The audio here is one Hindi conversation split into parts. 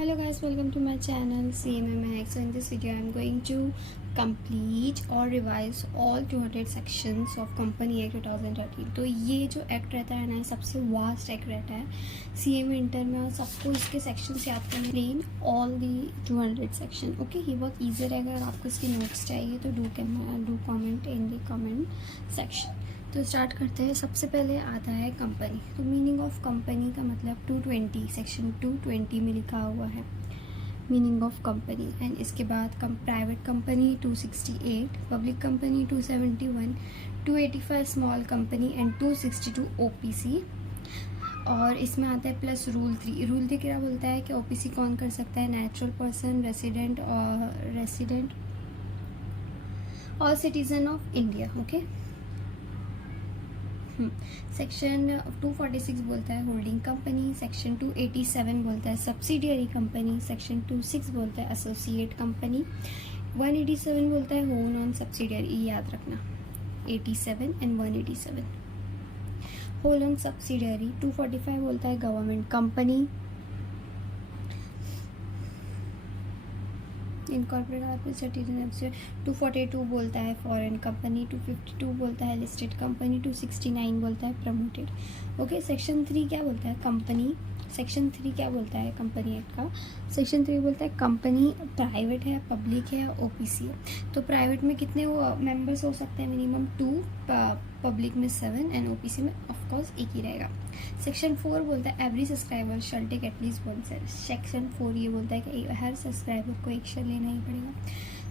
Hello guys, welcome to my channel CMMX. So in this video I'm going to complete or revise all 200 sections of Company Act 2013. तो ये जो एक्ट रहता है ना, सबसे वास्ट एक्ट रहता है CM इंटर में, और सबको इसके सेक्शंस याद करने plain all the 200 section. Okay, ये बहुत ईजी रहेगा. अगर आपको इसकी नोट्स चाहिए तो do comment in the comment section. तो स्टार्ट करते हैं. सबसे पहले आता है कंपनी. तो मीनिंग ऑफ कंपनी का मतलब 220 सेक्शन 220 में लिखा हुआ है मीनिंग ऑफ कंपनी. एंड इसके बाद private company 268, public company 271, 285 small company and 262 OPC. और इसमें आता है प्लस रूल 3. रूल 3 क्या बोलता है कि OPC कौन कर सकता है? नेचुरल पर्सन, रेसिडेंट और citizen of India. Okay. Section 246 बोलता है होल्डिंग कंपनी. सेक्शन 287 बोलता है सब्सिडियरी कंपनी. सेक्शन 26 बोलता है एसोसिएट कंपनी. 187 बोलता है होल नॉन सब्सिडियरी. ये याद रखना, 87 एंड 187 होल नॉन सब्सिडियरी. 245 बोलता है गवर्नमेंट कंपनी. इनकॉर्पोरेट 242 बोलता है फॉरेन कंपनी. 252 बोलता है लिस्टेड कंपनी. 269 बोलता है प्रमोटेड. ओके. सेक्शन 3 क्या बोलता है? कंपनी. सेक्शन 3 क्या बोलता है कंपनी एक्ट का? सेक्शन 3 बोलता है कंपनी प्राइवेट है, पब्लिक है, OPC है. तो प्राइवेट में कितने मेंबर्स हो सकते हैं? मिनिमम 2, पब्लिक में 7 एंड OPC में ऑफकोर्स एक ही रहेगा. सेक्शन 4 बोलता है every subscriber shall take at least 1 share. Section 4 ये बोलता है कि हर सब्सक्राइबर को एक शेयर लेना ही पड़ेगा.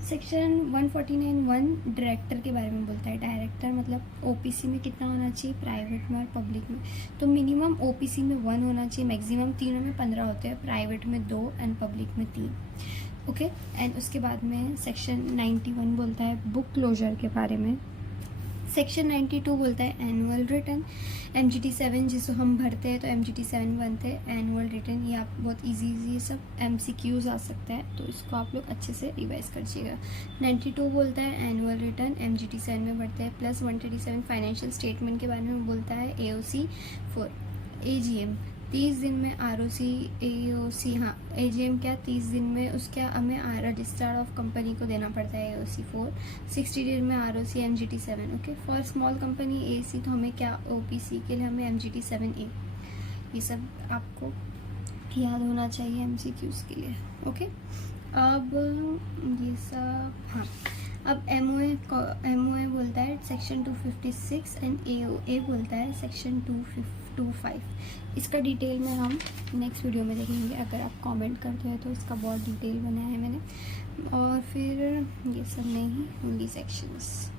सेक्शन 149(1) डायरेक्टर के बारे में बोलता है. डायरेक्टर मतलब OPC में कितना होना चाहिए? प्राइवेट में और पब्लिक में. तो मिनिमम OPC में 1 होना चाहिए, मैक्सिमम तीनों में 15 होते हैं, प्राइवेट में 2 एंड पब्लिक में 3. ओके. एंड उसके बाद में सेक्शन 91 बोलता है बुक क्लोजर के बारे में. सेक्शन 92 बोलता है एनुअल रिटर्न. MGT 7 जिसको हम भरते हैं तो MGT 7 बनते हैं एनुअल रिटर्न. ये आप बहुत इजी सब MCQs आ सकता है, तो इसको आप लोग अच्छे से रिवाइज करिएगा. 92 बोलता है एनुअल रिटर्न, MGT 7 में बढ़ते हैं. प्लस 137 फाइनेंशियल स्टेटमेंट के बारे में बोलता है. AOC 4. AGM 30 दिन में ROC AOC AGM क्या 30 दिन में उसका हमें रजिस्ट्रार ऑफ कंपनी को देना पड़ता है. AOC 4. 60 दिन में ROC MGT 7. Okay. For small company AC तो हमें क्या OPC के लिए हमें MGT 7A. ये सब आपको याद होना चाहिए MCQs के लिए. ओके. अब ये सब अब MOA बोलता है सेक्शन 256 एंड AOA बोलता है सेक्शन 225. इसका डिटेल में हम नेक्स्ट वीडियो में देखेंगे. अगर आप कमेंट करते हैं तो इसका बहुत डिटेल बनाया है मैंने. और फिर ये सब नहीं होंगी सेक्शंस.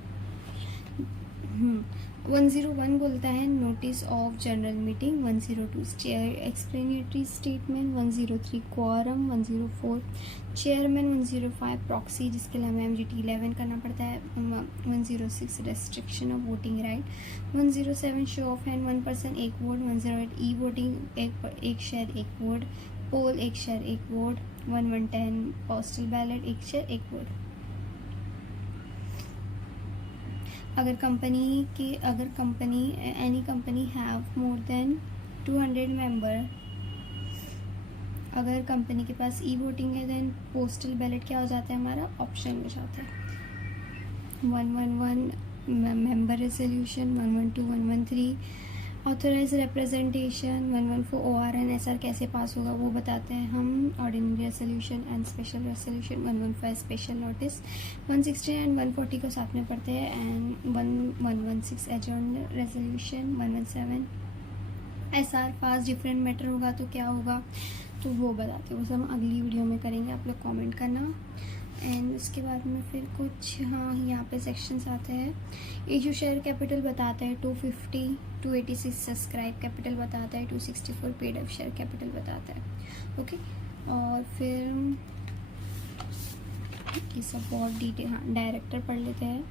101 बोलता है notice of general meeting. 102 chair explanatory statement. 103 quorum. 104 chairman. 105 proxy जिसके लिए हमें MGT 11 करना पड़ता है. 106 restriction of voting right. 107 show of hand 1 person 1 vote. 108 e voting 1 share 1 vote. Poll 1 share 1 vote. 110 postal ballot 1 share 1 vote. अगर company any company have more than 200 member, अगर कंपनी के पास ई वोटिंग है देन पोस्टल बैलेट क्या हो जाता है हमारा? ऑप्शन में जाता है. 111 member resolution. 112 113 authorise representation. 114 OR and SR कैसे पास होगा वो बताते हैं हम. Ordinary resolution and special resolution. 115 special notice. 160 and 140 को साथ में पढ़ते हैं. And 116 adjourn resolution. 117 SR pass different matter होगा तो क्या होगा तो वो बताते हैं. वो सब हम अगली वीडियो में करेंगे, आप लोग कमेंट करना. एंड उसके बाद में फिर कुछ यहाँ पे सेक्शंस आते हैं. इशू शेयर कैपिटल बताता है 250. 286 सब्सक्राइब कैपिटल बताता है. 264 पेड अप शेयर कैपिटल बताता है. ओके. और फिर ये सब बहुत डिटेल. डायरेक्टर पढ़ लेते हैं.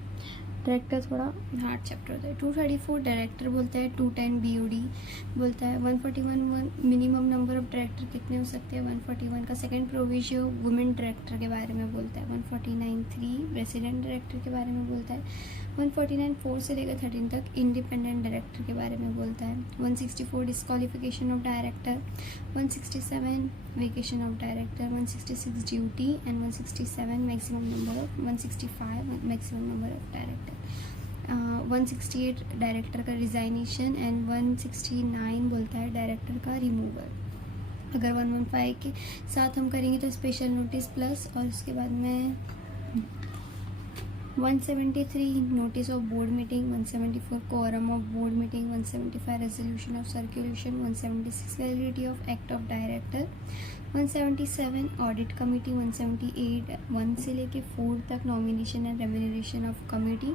डायरेक्टर थोड़ा हार्ड चैप्टर होता है. 234 डायरेक्टर बोलता है. 210 BOD बोलता है. 141 मिनिमम नंबर ऑफ डायरेक्टर कितने हो सकते हैं? 141 का सेकंड प्रोविजन वुमेन डायरेक्टर के बारे में बोलता है. 149 3 रेसिडेंट डायरेक्टर के बारे में बोलता है. 149 4 से लेकर 13 तक इंडिपेंडेंट डायरेक्टर के बारे में बोलता है। 164 disqualification of director, 167 vacation of director, 166 duty and 167 maximum number of 165 maximum number of director. 168 director का रिजाइनेशन एंड 169 बोलता है डायरेक्टर का रिमूवल। अगर 115 के साथ हम करेंगे तो स्पेशल नोटिस प्लस, और उसके बाद में 173 notice of board meeting, 174 quorum of board meeting, 175 resolution of circulation, 176 validity of act of director, 177 audit committee, 178 1 से लेके 4 तक nomination and remuneration of committee,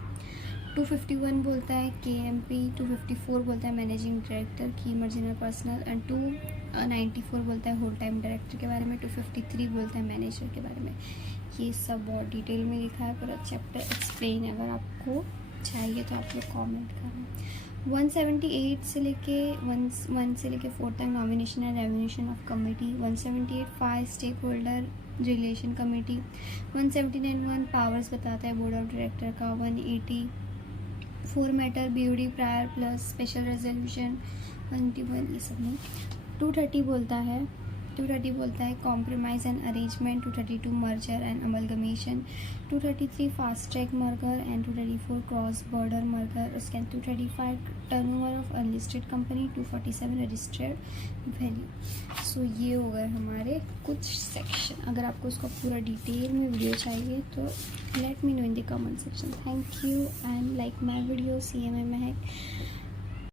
251 बोलता है KMP, 254 बोलता है मैनेजिंग डायरेक्टर की मार्जिनल पर्सनल एंड 294 बोलता है होल टाइम डायरेक्टर के बारे में, 253 बोलता है मैनेजर के बारे में। ये सब बहुत डिटेल में लिखा है, पूरा चैप्टर एक्सप्लेन। अगर आपको चाहिए तो आप लोग कमेंट करना। 178 से लेके 1 से लेके 4 तक nomination and remuneration of committee, 178 5 stakeholder relation committee, 179 1 powers बताता है बोर्ड ऑफ डायरेक्टर का, 180 4 matter BOD prior plus special resolution 1 ये सब नहीं। 230 बोलता है compromise and arrangement, 232 merger and amalgamation, 233 fast track merger and 234 cross border merger. उसके बाद 235 turnover of unlisted company, 247 registered value. So ये हो गए हमारे कुछ सेक्शन। अगर आपको उसका पूरा डिटेल में वीडियो चाहिए तो let me know in the comment section. Thank you and like my video. CMA Mahak.